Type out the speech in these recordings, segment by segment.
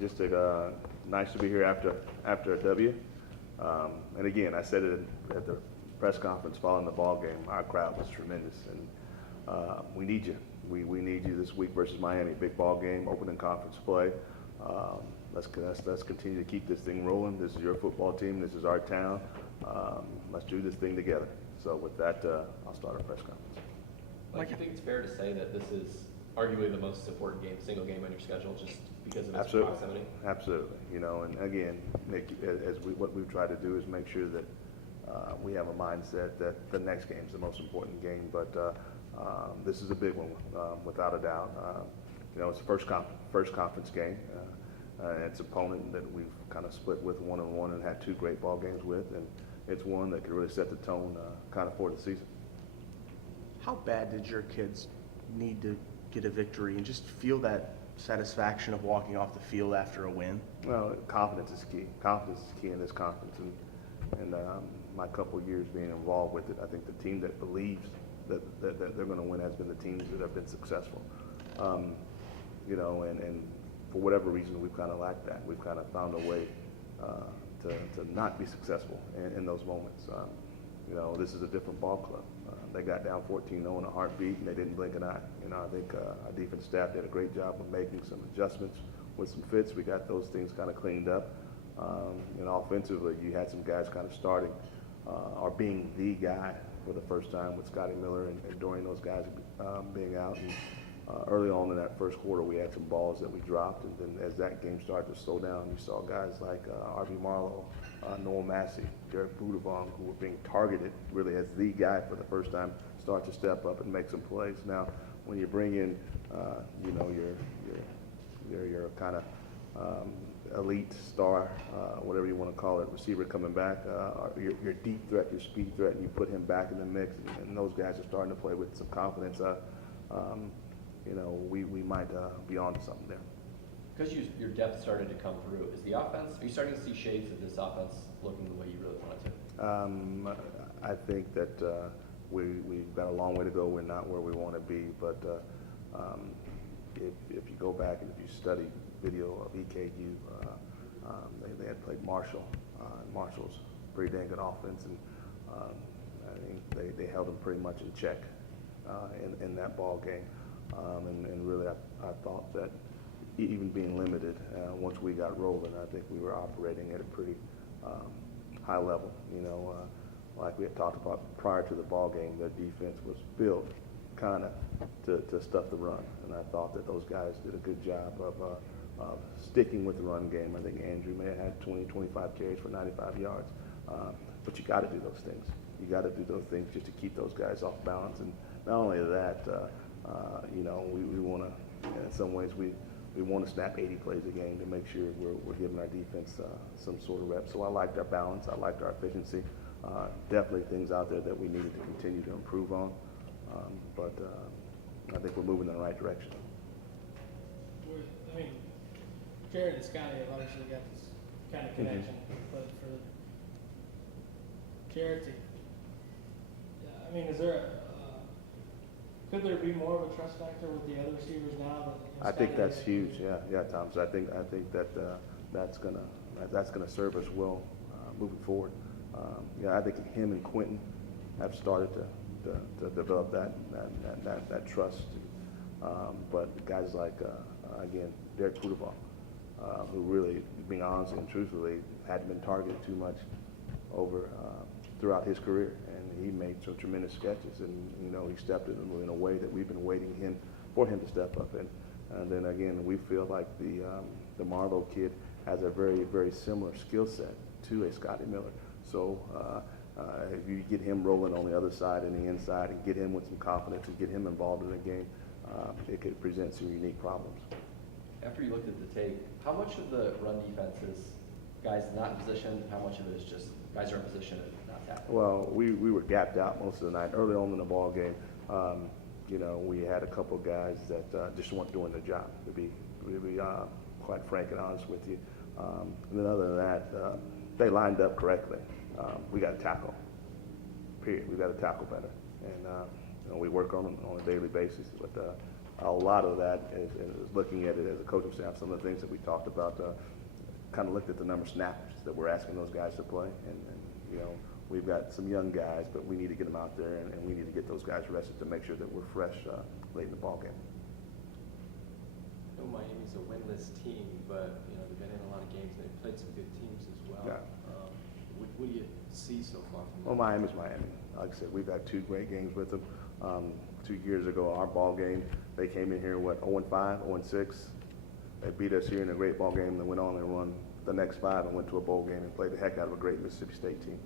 Just nice to be here after a W. And again, I said it at the press conference following the ball game. Our crowd was tremendous, and we need you. We need you this week versus Miami. Big ball game, opening conference play. Let's continue to keep this thing rolling. This is your football team. This is our town. Let's do this thing together. So with that, I'll start our press conference. Mike, you think it's fair to say that this is arguably the most important single game on your schedule, just because of its proximity? Absolutely. You know, and again, Nick, what we've tried to do is make sure that we have a mindset that the next game is the most important game. But this is a big one, without a doubt. You know, it's the first conference game. It's an opponent that we've kind of split with 1-1 and had two great ball games with, and it's one that could really set the tone kind of for the season. How bad did your kids need to get a victory and just feel that satisfaction of walking off the field after a win? Well, confidence is key. Confidence is key in this conference, and my couple of years being involved with it, I think the team that believes that they're going to win has been the teams that have been successful. You know, and for whatever reason, we've kind of lacked that. We've kind of found a way to not be successful in those moments. You know, this is a different ball club. They got down 14-0 in a heartbeat, and they didn't blink an eye. You know, I think our defense staff did a great job of making some adjustments with some fits. We got those things kind of cleaned up. And offensively, you had some guys kind of starting or being the guy for the first time with Scotty Miller and during those guys being out. And early on in that first quarter, we had some balls that we dropped, and then as that game started to slow down, you saw guys like R.B. Marlowe, Noel Massey, Derek Budavong, who were being targeted really as the guy for the first time, start to step up and make some plays. Now, when you bring in, you know, your kind of elite star, whatever you want to call it, receiver coming back, your deep threat, your speed threat, and you put him back in the mix, and those guys are starting to play with some confidence. You know, we might be on to something there. Because your depth started to come through, is the offense, are you starting to see shades of this offense looking the way you really want it to? I think that we've got a long way to go. We're not where we want to be, but if you go back and if you study video of EKU, they had played Marshall. Marshall's pretty dang good offense, and I think they held them pretty much in check in that ball game. And really, I thought that even being limited, once we got rolling, I think we were operating at a pretty high level. You know, like we had talked about prior to the ball game, their defense was built kind of to stuff the run, and I thought that those guys did a good job of sticking with the run game. I think Andrew may have had 20, 25 carries for 95 yards, but you got to do those things. You got to do those things just to keep those guys off balance, and not only that. You know, we want to, in some ways, we want to snap 80 plays a game to make sure we're giving our defense some sort of rep. So I liked our balance. I liked our efficiency. Definitely things out there that we needed to continue to improve on. But I think we're moving in the right direction. I mean, Jared and Scotty have obviously got this kind of connection, but for Jared to, I mean, is there could there be more of a trust factor with the other receivers now? I think that's huge. Yeah, Tom. So I think that that's gonna serve us well moving forward. Yeah, I think him and Quentin have started to develop that trust. But guys like again Derek Budavong, who really, being honest and truthfully, hadn't been targeted too much over throughout his career. He made some tremendous sketches, and you know, he stepped in a way that we've been waiting for him to step up in. And then again, we feel like the Marlowe kid has a very, very similar skill set to a Scotty Miller. So if you get him rolling on the other side and the inside, and get him with some confidence and get him involved in the game, it could present some unique problems. After you looked at the tape, how much of the run defense is guys not in position? How much of it is just guys are in position and not tackling? Well, we were gapped out most of the night. Early on in the ball game, you know, we had a couple guys that just weren't doing their job, to be quite frank and honest with you. And then other than that, they lined up correctly. We got to tackle, period. We got to tackle better. And you know, we work on it on a daily basis. But a lot of that is looking at it as a coaching staff, some of the things that we talked about, kind of looked at the number of snaps that we're asking those guys to play. And you know, we've got some young guys, but we need to get them out there, and we need to get those guys rested to make sure that we're fresh late in the ball game. I know Miami's a winless team, but you know they've been in a lot of games and they've played some good teams as well. Yeah. What do you see so far from them? Well, Miami's Miami. Like I said, we've had 2 great games with them. 2 years ago, our ball game, they came in here, 0-5, 0-6. They beat us here in a great ball game, and went on and won the next 5 and went to a bowl game and played the heck out of a great Mississippi State team.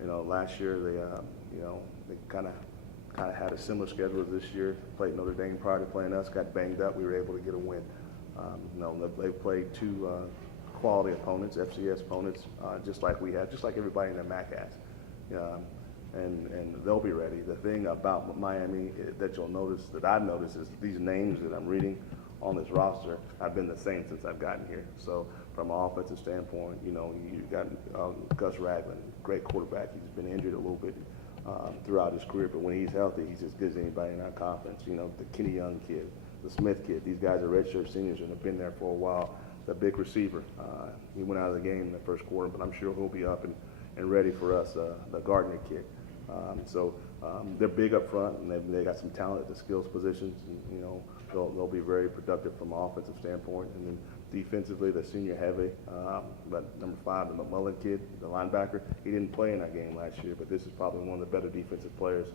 You know, last year they kind of had a similar schedule as this year. Played Notre Dame prior to playing us, got banged up. We were able to get a win. You know, they played 2 quality opponents, FCS opponents, just like we had, just like everybody in the MAC has. And they'll be ready. The thing about Miami that you'll notice, that I've noticed, is these names that I'm reading on this roster have been the same since I've gotten here. So from an offensive standpoint, you know, you got Gus Ragland, great quarterback. He's been injured a little bit throughout his career, but when he's healthy, he's as good as anybody in our conference. You know, the Kenny Young kid, the Smith kid, these guys are redshirt seniors and have been there for a while. The big receiver, he went out of the game in the first quarter, but I'm sure he'll be up and ready for us, the Gardner kid. They're big up front, and they got some talent at the skills positions, and you know, they'll be very productive from an offensive standpoint. And then defensively, the senior heavy, but number 5, the McMullen kid, the linebacker, he didn't play in that game last year, but this is probably one of the better defensive players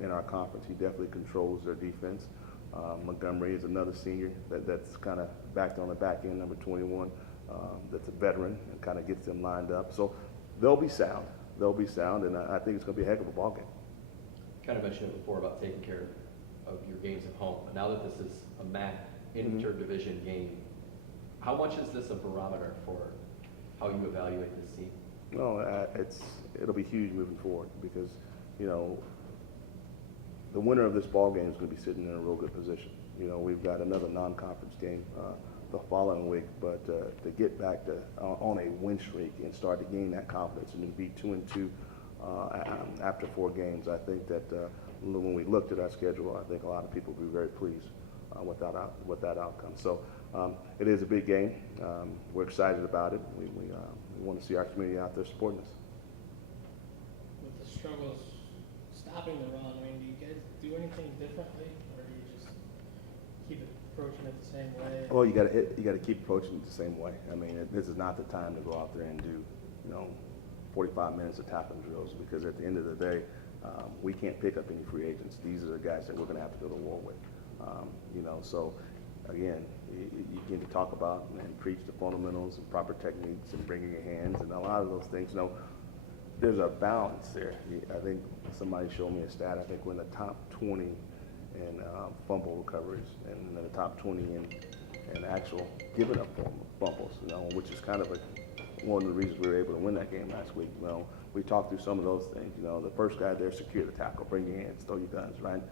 in our conference. He definitely controls their defense. Montgomery is another senior that's kind of backed on the back end, number 21, that's a veteran and kind of gets them lined up. So they'll be sound. They'll be sound, and I think it's going to be a heck of a ball game. Kind of mentioned it before about taking care of your games at home. But now that this is a MAC interdivision game, how much is this a barometer for how you evaluate this team? Well, it'll be huge moving forward because, you know, the winner of this ball game is going to be sitting in a real good position. You know, we've got another non-conference game the following week, but to get back to on a win streak and start to gain that confidence and to be 2-2 after 4 games, I think that when we looked at our schedule, I think a lot of people will be very pleased with that outcome. So it is a big game. We're excited about it. We want to see our community out there supporting us. With the struggles stopping the run, I mean, do you guys do anything differently, or do you just keep approaching it the same way? Well, you got to keep approaching it the same way. I mean, this is not the time to go out there and do, you know, 45 minutes of tackling drills, because at the end of the day, we can't pick up any free agents. These are the guys that we're going to have to go to war with. You know, so again, you get to talk about and preach the fundamentals and proper techniques and bringing your hands and a lot of those things. You know, there's a balance there. I think somebody showed me a stat. I think we're in the top 20 in fumble recoveries and in the top 20 in actual giving up fumbles, you know, which is kind of one of the reasons we were able to win that game last week. You know, we talked through some of those things. You know, the first guy there, secure the tackle, bring your hands, throw your guns, right?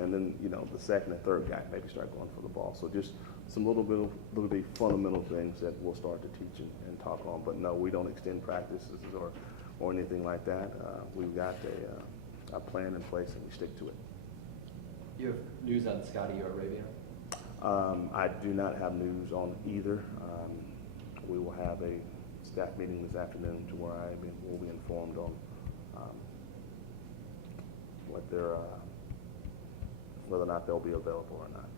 And then, you know, the second and third guy maybe start going for the ball. So just some little bit fundamental things that we'll start to teach and talk on. But no, we don't extend practices or anything like that. We've got a plan in place and we stick to it. You have news on Saudi Arabia? I do not have news on either. We will have a staff meeting this afternoon to where will be informed on what their whether or not they'll be available or not.